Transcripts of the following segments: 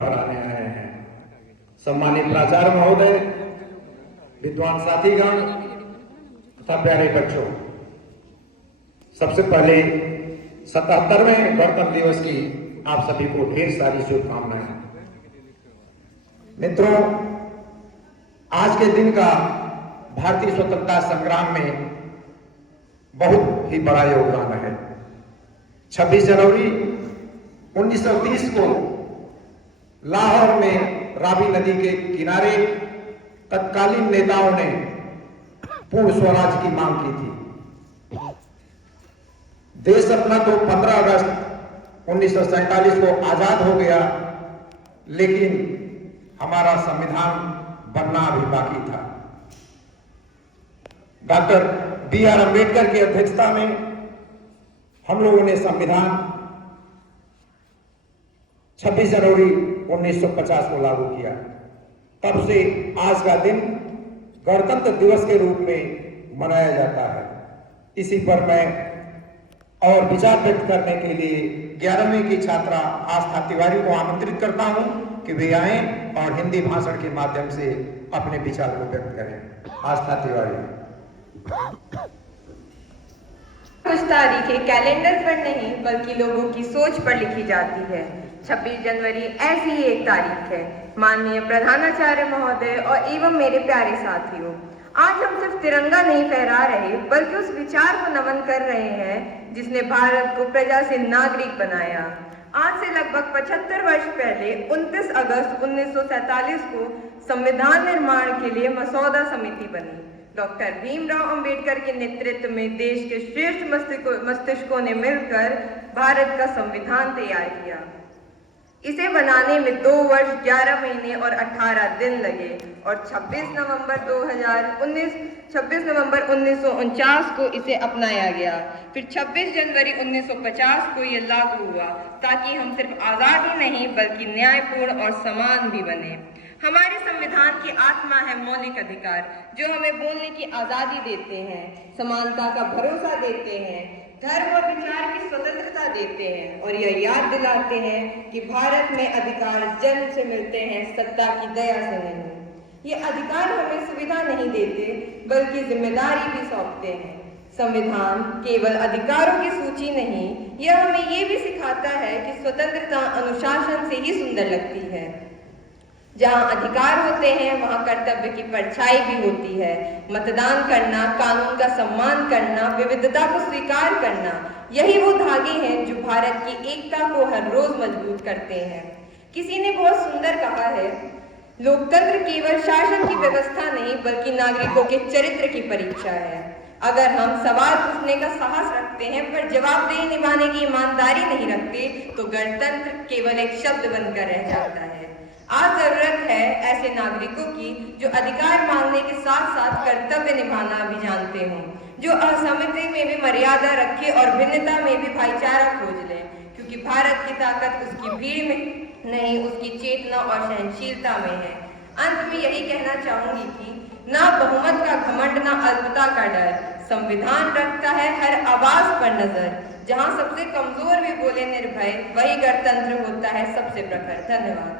कराने आए हैं। सम्मानित प्राचार्य महोदय, विद्वान साथीगण तथा प्यारे बच्चों, सबसे पहले 77वें गणतंत्र दिवस की आप सभी को ढेर सारी शुभकामनाएं। मित्रों, आज के दिन का भारतीय स्वतंत्रता संग्राम में बहुत ही बड़ा योगदान है। 26 जनवरी 1930 को लाहौर में रावी नदी के किनारे तत्कालीन नेताओं ने पूर्ण स्वराज की मांग की थी। देश अपना तो 15 अगस्त 1947 को आजाद हो गया, लेकिन हमारा संविधान बनना अभी बाकी था। Doctor B.R. अम्बेडकर की अध्यक्षता में हम लोगों ने संविधान 26 जनवरी 1950 को लागू किया। तब से आज का दिन गणतंत्र दिवस के रूप में मनाया जाता है। इसी पर मैं और विचार व्यक्त करने के लिए 11वीं की छात्रा आस्था तिवारी को आमंत्रित करता हूं कि वे आएं और हिंदी भाषण के माध्यम से अपने विचार को व्यक्त करें। आस्था तिवारी। कुछ तारीखें कैलेंडर पर नहीं बल्कि लोगों की सोच पर लिखी जाती है। 26 जनवरी ऐसी ही एक तारीख है। माननीय प्रधानाचार्य महोदय और एवं मेरे प्यारे साथियों, आज हम सिर्फ तिरंगा नहीं फहरा रहे बल्कि उस विचार को नमन कर रहे हैं जिसने भारत को प्रजा से नागरिक बनाया। आज से लगभग 75 वर्ष पहले 29 अगस्त 1947 को संविधान निर्माण के लिए मसौदा समिति बनी। डॉक्टर भीमराव अंबेडकर के नेतृत्व में देश के श्रेष्ठ मस्तिष्कों ने मिलकर भारत का संविधान तैयार किया। इसे बनाने में 2 वर्ष 11 महीने और 18 दिन लगे और 26 नवंबर 1949 को इसे अपनाया गया। फिर 26 जनवरी 1950 को यह लागू हुआ ताकि हम सिर्फ आज़ाद ही नहीं बल्कि न्यायपूर्ण और समान भी बने। हमारे संविधान की आत्मा है मौलिक अधिकार, जो हमें बोलने की आज़ादी देते हैं, समानता का भरोसा देते हैं, धर्म और विचार की स्वतंत्रता देते हैं और यह याद दिलाते हैं कि भारत में अधिकार जन्म से मिलते हैं, सत्ता की दया से नहीं। ये अधिकार हमें सुविधा नहीं देते बल्कि जिम्मेदारी भी सौंपते हैं। संविधान केवल अधिकारों की सूची नहीं, यह हमें ये भी सिखाता है कि स्वतंत्रता अनुशासन से ही सुंदर लगती है। जहाँ अधिकार होते हैं वहाँ कर्तव्य की परछाई भी होती है। मतदान करना, कानून का सम्मान करना, विविधता को स्वीकार करना, यही वो धागे हैं जो भारत की एकता को हर रोज मजबूत करते हैं। किसी ने बहुत सुंदर कहा है, लोकतंत्र केवल शासन की व्यवस्था नहीं बल्कि नागरिकों के चरित्र की परीक्षा है। अगर हम सवाल पूछने का साहस रखते हैं पर जवाबदेही निभाने की ईमानदारी नहीं रखते तो गणतंत्र केवल एक शब्द बनकर रह जाता है। आज जरूरत है ऐसे नागरिकों की जो अधिकार मांगने के साथ साथ कर्तव्य निभाना भी जानते हों, जो असमति में भी मर्यादा रखे और भिन्नता में भी भाईचारा खोज लें, क्योंकि भारत की ताकत उसकी भीड़ में नहीं, उसकी चेतना और सहनशीलता में है। अंत में यही कहना चाहूंगी कि ना बहुमत का घमंड, ना अल्पता का डर। संविधान रखता है हर आवाज पर नजर। जहां सबसे कमजोर भी बोले निर्भय, वही गणतंत्र होता है सबसे प्रखर। धन्यवाद।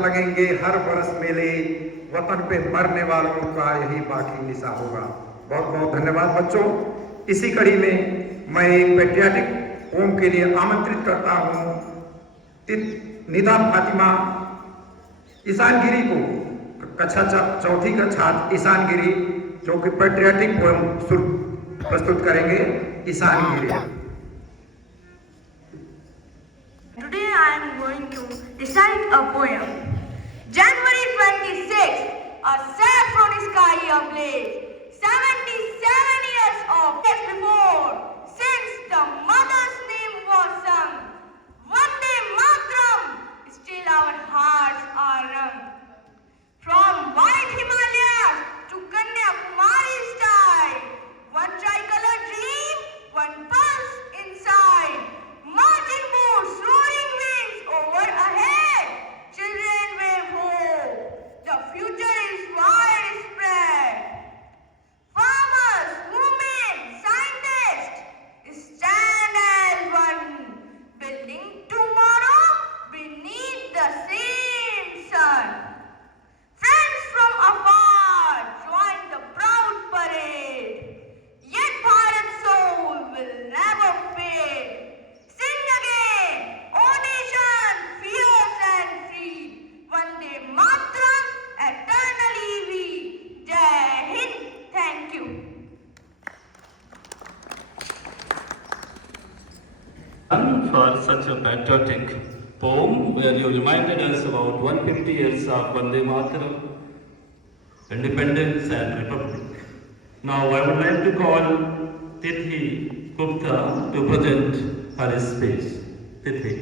लगेंगे हर बरस मेले, वतन पे मरने वालों का यही बाकी निशा होगा। बहुत बहुत धन्यवाद बच्चों। इसी कड़ी में मैं एक पैट्रियाटिक पोम के लिए आमंत्रित करता हूं निदा फातिमा ईशान गिरी को, कक्षा चौथी का छात्र ईशान गिरी, जो कि पैट्रियाटिक पोम प्रस्तुत करेंगे। ईशान गिरी। Today I am going to recite a poem. January 26th, a saffron sky ablaze. 77 years of days before, since the mother's name was sung. Vande Mataram, still our hearts are wrung. From white Himalayas to Kanyakumari's tide, one tricolour dream, one pulse inside. Marching boots, roaring wings over ahead. Children wave hope. The future is widespread. Farmers, women, scientists stand as one, building tomorrow beneath the same sun. Friends from afar join the proud parade. Yet Bharat's soul will never fade. Sing again, O nation, fierce and free. Vande Mataram, eternally we. Jai Hind. Thank you. For such a patriotic poem where you reminded us about 150 years of Vande Mataram, independence and republic. Now I would like to call Tithi Gupta to present her speech. Tithi.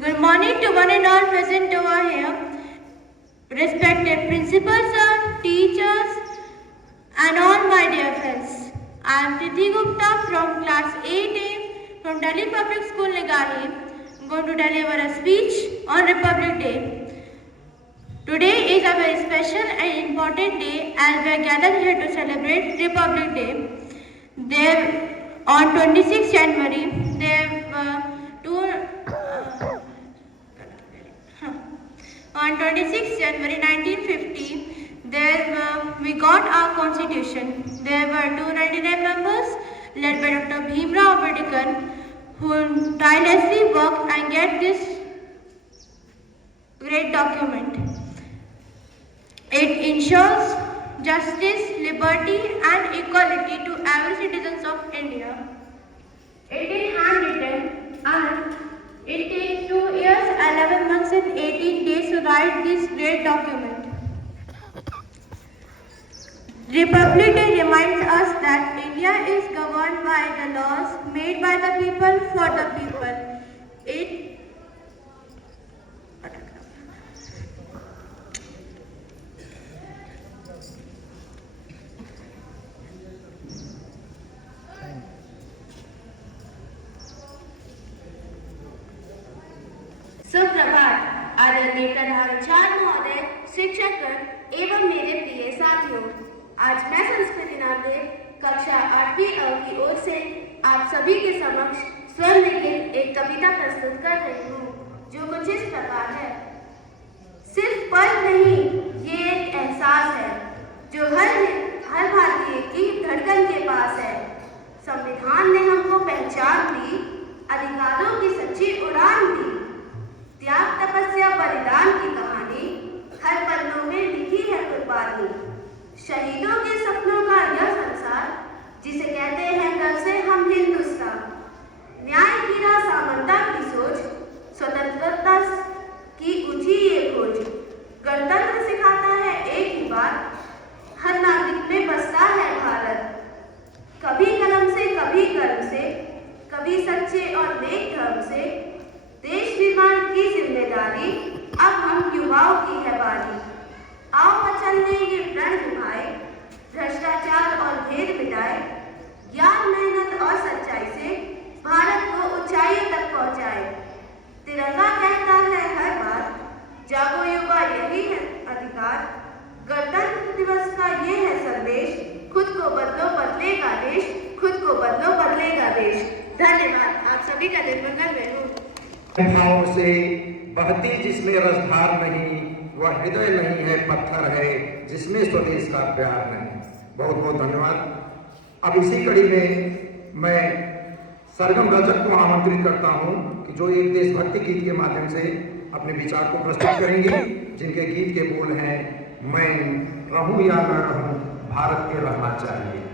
Good morning to one and all present over here. Respected principals, sir, teachers, and all my dear friends. I am Tithi Gupta from class 8A from Delhi Public School, Negahi. I am going to deliver a speech on Republic Day. Today is a very special and important day as we are gathered here to celebrate Republic Day. On 26 January, on 26 January 1950, we got our constitution. There were 299 members led by Dr. Bhimrao Ambedkar who tirelessly worked and get this great document. It ensures justice, liberty and equality to every citizens of India. It is handwritten and it takes 2 years, 11 months and 18 days to write this great document. Republic Day reminds us that India is governed by the laws made by the people for the people. सुप्रभात आदरणीय प्रधानाचार्य महोदय, शिक्षक एवं मेरे प्रिय साथियों, आज मैं संस्कृति नाट्य कक्षा 8वीं अ की ओर से आप सभी के समक्ष स्वयं लिखित एक कविता प्रस्तुत कर रही हूँ, जो कुछ इस प्रकार है। सिर्फ पढ़ नहीं, ये एक एहसास है जो हर भारतीय की धड़कन के पास है। संविधान ने हमको पहचान दी, अधिकारों की सच्ची उड़ान दी। त्याग, तपस्या, बलिदान की कहानी हर पन्नों में लिखी है कुर्बानी। शहीदों के सपनों का यह संसार, जिसे कहते हैं गर्व से हम हिंदुस्तान। न्याय की राह, समानता की सोच, स्वतंत्रता की ऊंची ये खोज। गणतंत्र सिखाता है एक ही बात, हर नागरिक में बसता है भारत। कभी कलम से, कभी कर्म से, कभी सच्चे और नेक धर्म से। देश निर्माण की जिम्मेदारी अब हम युवाओं की है बारी। आओ मचलने ये प्रण निभाए, भ्रष्टाचार और भेद मिटाए। ज्ञान, मेहनत और सच्चाई से भारत को ऊंचाइयों तक पहुंचाए। तिरंगा कहता है हर बार, जागो युवा यही है अधिकार। गणतंत्र दिवस का ये है संदेश, खुद को बदलो बदलेगा देश, खुद को बदलो सभी का निर्मल कर रहे हो। भाव से बहती जिसमें रसधार नहीं, वह हृदय नहीं है पत्थर है जिसमें स्वदेश का प्यार नहीं। बहुत बहुत धन्यवाद। अब इसी कड़ी में मैं सरगम रजक को आमंत्रित करता हूं कि जो एक देशभक्ति गीत के माध्यम से अपने विचार को प्रस्तुत करेंगी, जिनके गीत के बोल हैं, मैं रहूं या न रहूं, भारत के रहना चाहिए।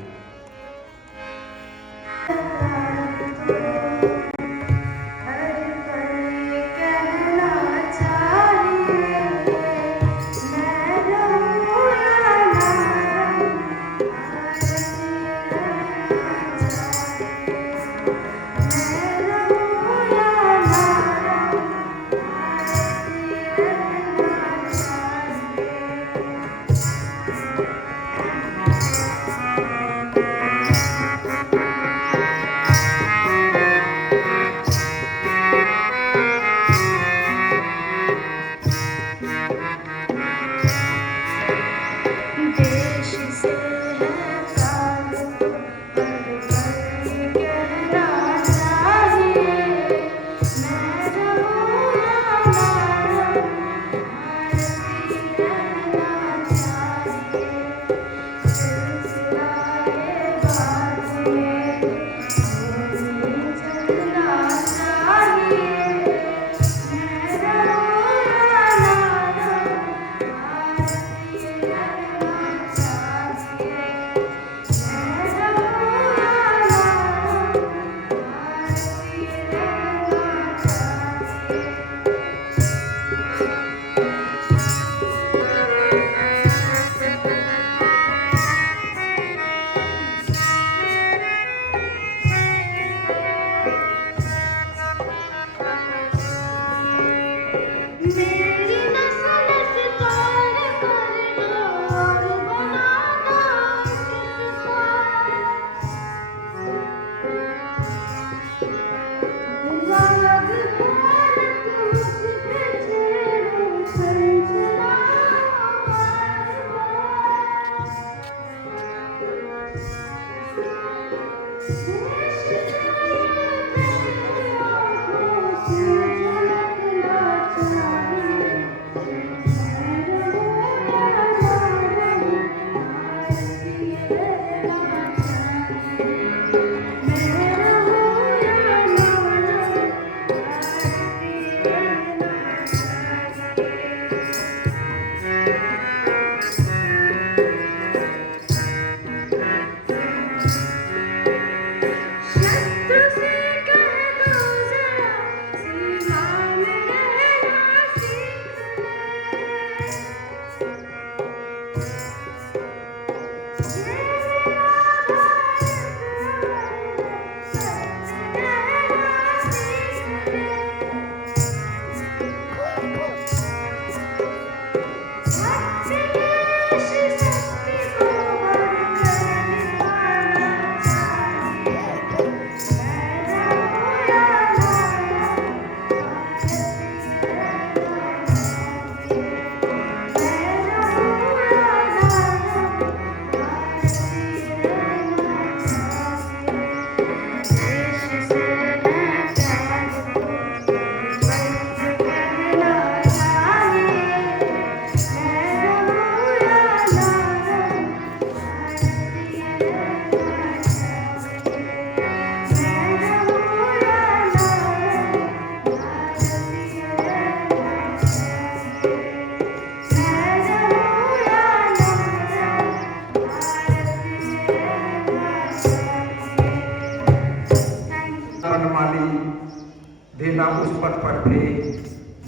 देना उस पथ पर थे,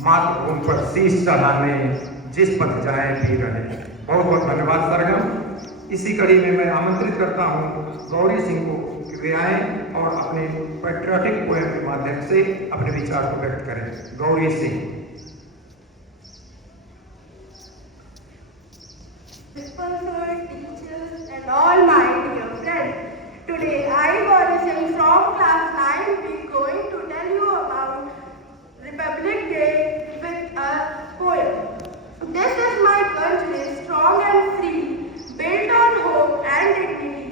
मातृभूमि पर शीश चढ़ाने, जिस पथ जाए भी रहे। बहुत बहुत धन्यवाद सरगम। इसी कड़ी में मैं आमंत्रित करता हूँ गौरी सिंह को कि वे आए और अपने पैट्रियोटिक पोएम के माध्यम से अपने विचार को व्यक्त करें। गौरी Singh. Teachers and all my dear friends, today I, Gauri Singh from class 9B, going to tell you about Republic Day with a poem. This is my country, strong and free, built on hope and dignity.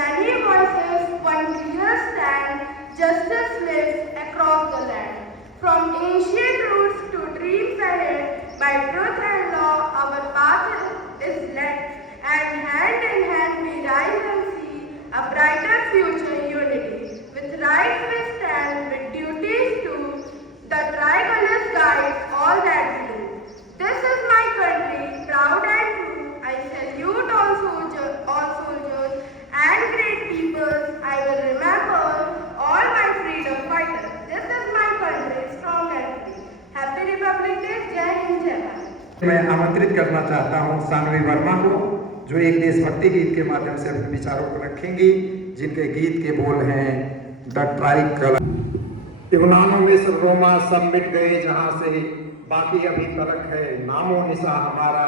Many voices, one clear stand, justice lives आमंत्रित करना चाहता हूं सानवी वर्मा को, जो एक देशभक्ति गीत के माध्यम से अपने विचारों को रखेंगी, जिनके गीत के बोल हैं द ट्राई कलर। युवनानों में सब रोमा सब मिट गए जहां से, बाकी अभी तलक है नामो निशा हमारा,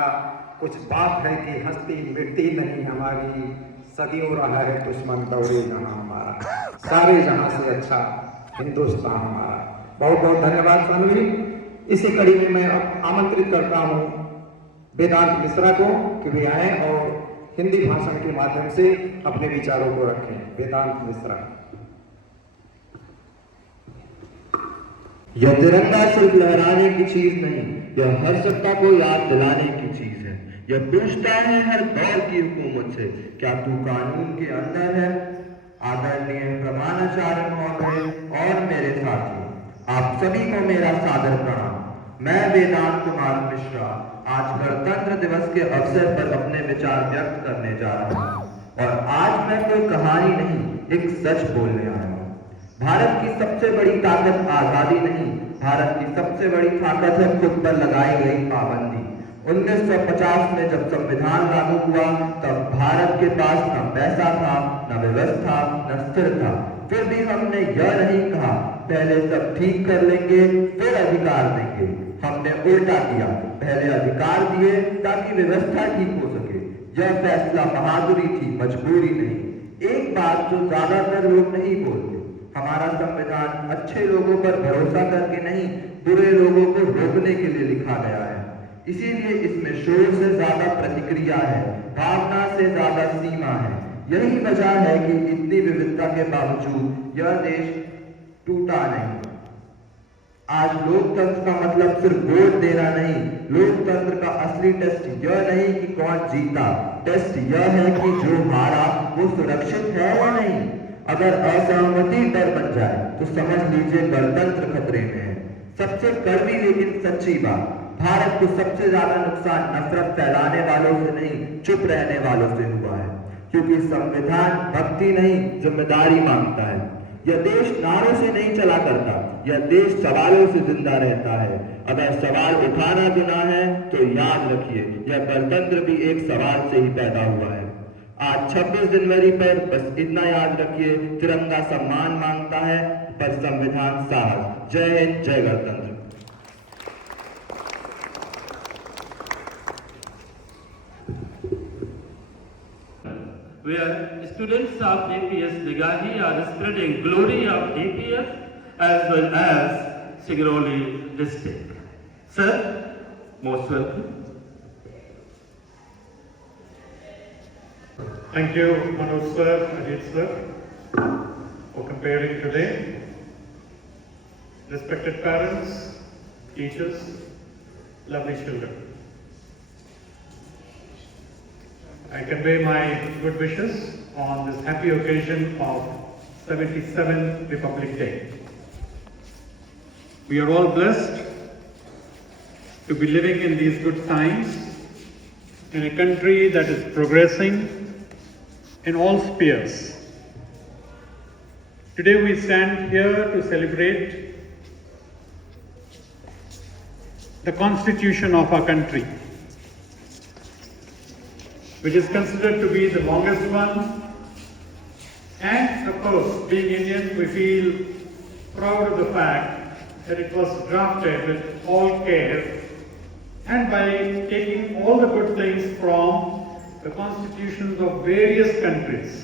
कुछ बात है कि हस्ती मिटती नहीं हमारी, सदियों रहा है दुश्मन दौड़े जहां हमारा, सारे जहां से अच्छा हिंदुस्तान हमारा। बहुत बहुत धन्यवाद सानवी। इसी कड़ी में मैं अब आमंत्रित करता हूं वेदांत मिश्रा को कि वे आए और हिंदी भाषण के माध्यम से अपने विचारों को रखें। वेदांत मिश्रा। यह तिरंगा सिर्फ लहराने की चीज नहीं, यह हर सत्ता को याद दिलाने की चीज है। यह पूछता है हर दौर की हुकूमत से, क्या तू कानून के अंदर है? आदरणीय प्रमाणाचार्य महोदय और मेरे साथियों, आप सभी को मेरा सादर प्रणाम। मैं वेदांत कुमार मिश्रा आज गणतंत्र दिवस के अवसर पर अपने विचार व्यक्त करने जा रहा हूँ, और आज मैं कोई कहानी नहीं, एक सच बोलने आया हूँ। भारत की सबसे बड़ी ताकत आजादी नहीं, भारत की सबसे बड़ी ताकत है खुद पर लगाई गई पाबंदी। 1950 में जब संविधान लागू हुआ तब भारत के पास न पैसा था, न व्यवस्था, न स्थिर था। फिर भी हमने यह नहीं कहा पहले सब ठीक कर लेंगे फिर अधिकार देंगे। हमने उल्टा किया, पहले अधिकार दिए ताकि व्यवस्था ठीक हो सके। यह फैसला बहादुरी थी, मजबूरी नहीं। एक बात जो ज्यादातर लोग नहीं बोलते, हमारा संविधान अच्छे लोगों पर भरोसा करके नहीं, बुरे लोगों को रोकने के लिए लिखा गया है। इसीलिए इसमें शोर से ज्यादा प्रतिक्रिया है, भावना से ज्यादा सीमा है। यही वजह है कि इतनी विविधता के बावजूद यह देश टूटा नहीं। आज लोकतंत्र का मतलब सिर्फ वोट देना नहीं, लोकतंत्र का असली टेस्ट यह नहीं कि कौन जीता, टेस्ट यह है कि जो हारा वो सुरक्षित है या नहीं। अगर असहमति डर बन जाए तो समझ लीजिए गणतंत्र खतरे में है। सबसे कड़वी लेकिन सच्ची बात, भारत को सबसे ज्यादा नुकसान नफरत फैलाने वालों से नहीं, चुप रहने वालों से हुआ है, क्योंकि संविधान भक्ति नहीं जिम्मेदारी मांगता है। यह देश नारों से नहीं चला करता, यह देश सवालों से जिंदा रहता है। अगर सवाल उठाना गुनाह है तो याद रखिए यह गणतंत्र भी एक सवाल से ही पैदा हुआ है। आज 26 जनवरी पर बस इतना याद रखिए, तिरंगा सम्मान मांगता है पर संविधान साहस। जय हिंद, जय गणतंत्र। where students of APS Ligahi are spreading glory of APS as well as Singrauli district. Sir, most welcome. Thank you, Manoj sir, Ajit sir, for comparing today. Respected parents, teachers, lovely children. I convey my good wishes on this happy occasion of 77th Republic Day. We are all blessed to be living in these good times in a country that is progressing in all spheres. Today we stand here to celebrate the Constitution of our country, which is considered to be the longest one. And of course, being Indian, we feel proud of the fact that it was drafted with all care and by taking all the good things from the constitutions of various countries.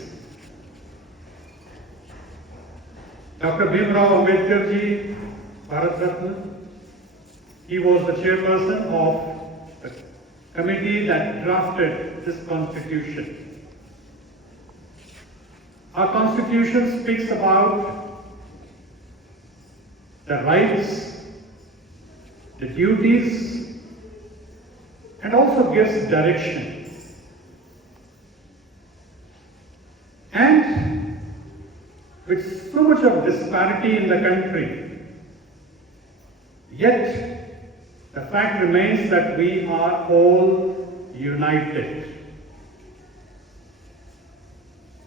Dr. Bhimrao Ambedkar ji, Bharat Ratna, he was the chairperson of the committee that drafted this constitution. Our constitution speaks about the rights, the duties, and also gives direction. And with so much of disparity in the country, yet the fact remains that we are all united.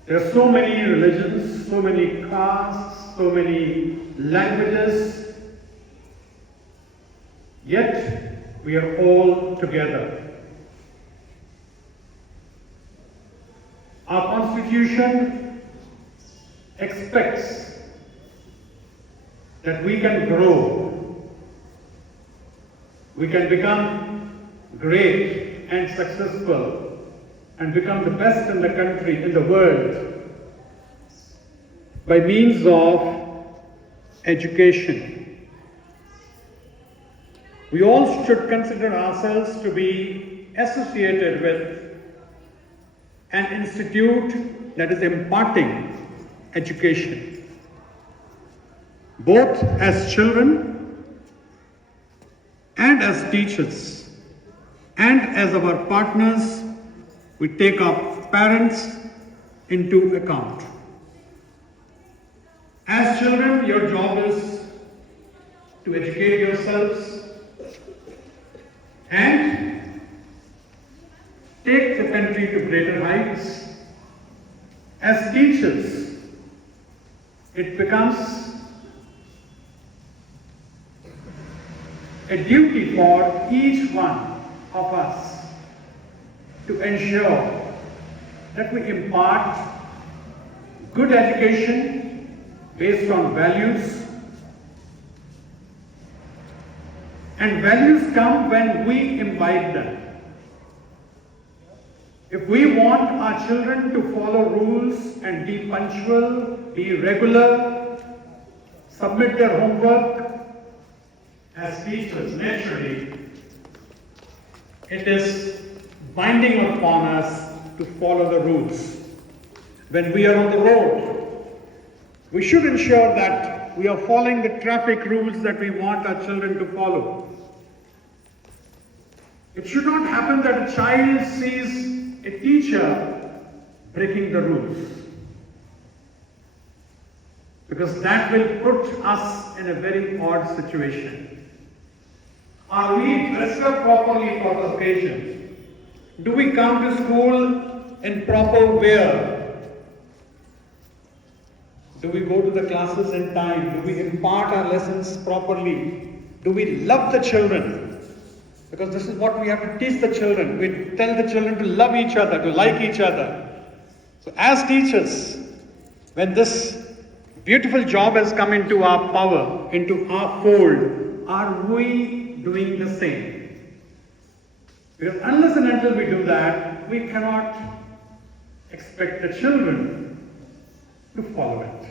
There are so many religions, so many castes, so many languages, yet we are all together. Our Constitution expects that we can grow, we can become great and successful and become the best in the country, in the world, by means of education. We all should consider ourselves to be associated with an institute that is imparting education, both as children and as teachers, and as our partners, we take our parents into account. As children, your job is to educate yourselves and take the country to greater heights. As teachers, it becomes a duty for each one of us to ensure that we impart good education based on values. And values come when we imbibe them. If we want our children to follow rules and be punctual, be regular, submit their homework, as teachers, naturally, it is binding upon us to follow the rules. When we are on the road, we should ensure that we are following the traffic rules that we want our children to follow. It should not happen that a child sees a teacher breaking the rules, because that will put us in a very odd situation. Are we dressed up properly for the occasion? Do we come to school in proper wear? Do we go to the classes in time? Do we impart our lessons properly? Do we love the children? Because this is what we have to teach the children. We tell the children to love each other, to like each other. So as teachers, when this beautiful job has come into our power, into our fold, are we doing the same? Because unless and until we do that, we cannot expect the children to follow it.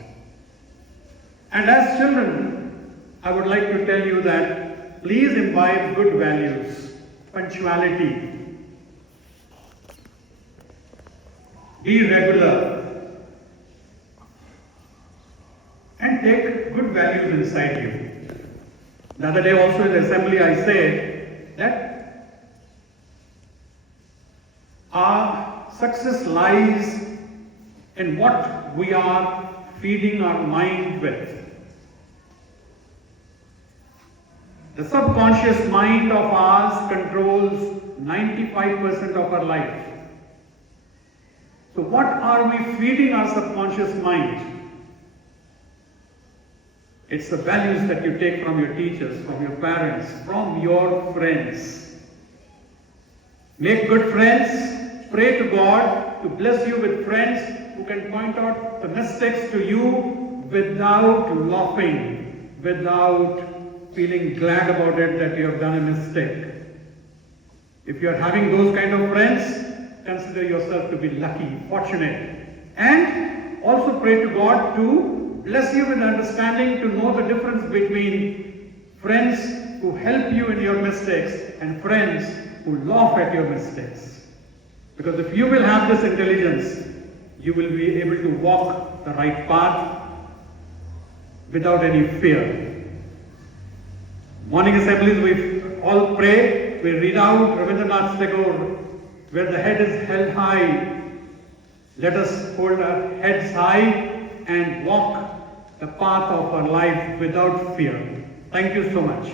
And as children, I would like to tell you that please imbibe good values, punctuality, be regular, and take good values inside you. The other day also in the assembly I said that our success lies in what we are feeding our mind with. The subconscious mind of ours controls 95% of our life. So what are we feeding our subconscious mind? It's the values that you take from your teachers, from your parents, from your friends. Make good friends. Pray to God to bless you with friends who can point out the mistakes to you without laughing, without feeling glad about it that you have done a mistake. If you are having those kind of friends, consider yourself to be lucky, fortunate. And also pray to God to bless you with understanding to know the difference between friends who help you in your mistakes and friends who laugh at your mistakes. Because if you will have this intelligence, you will be able to walk the right path without any fear. Morning assemblies, we all pray, we read out Rabindranath Tagore, where the head is held high. Let us hold our heads high and walk the path of our life without fear. Thank you so much.